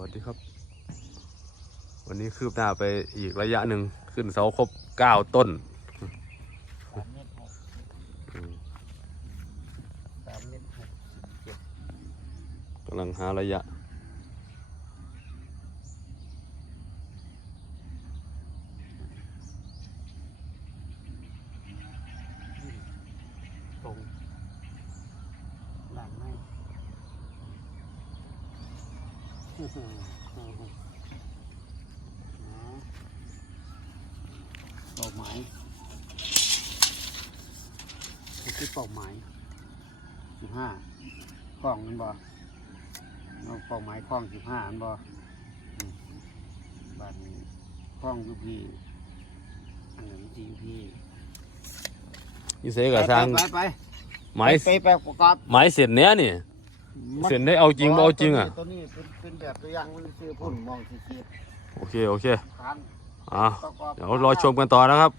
วัสดีครับ วันนี้คืบหน้าไปอีกระยะหนึ่งขึ้นเสาครบเก้าต้นสามเมตรหกสามเมตรหกสิบเจ็ดกำลังหาระยะ ตรงหลังให้โอ้โหโอ้โหนะ เป้าหมายนี่คือเป้าหมายสิบห้ากล้องมันบ่เอาเป้าหมายกล้องสิบห้ามันบ่อืมบัดนี้กล้องอยูพีอันนั้นทียูพีนี่เสกับทางไปไปไม้ไปไปประกอบไม้เสร็จเนี้ยนี่ เสร็จได้เอาจริงบ่เอาจริงอะ ตัวนี้เป็นเป็นแบบตัวอย่างมันซื้อพุ่นมองสีเขียวโอเค โอเคคันอะประกอบ เดี๋ยวรอชมกันต่อนะครับ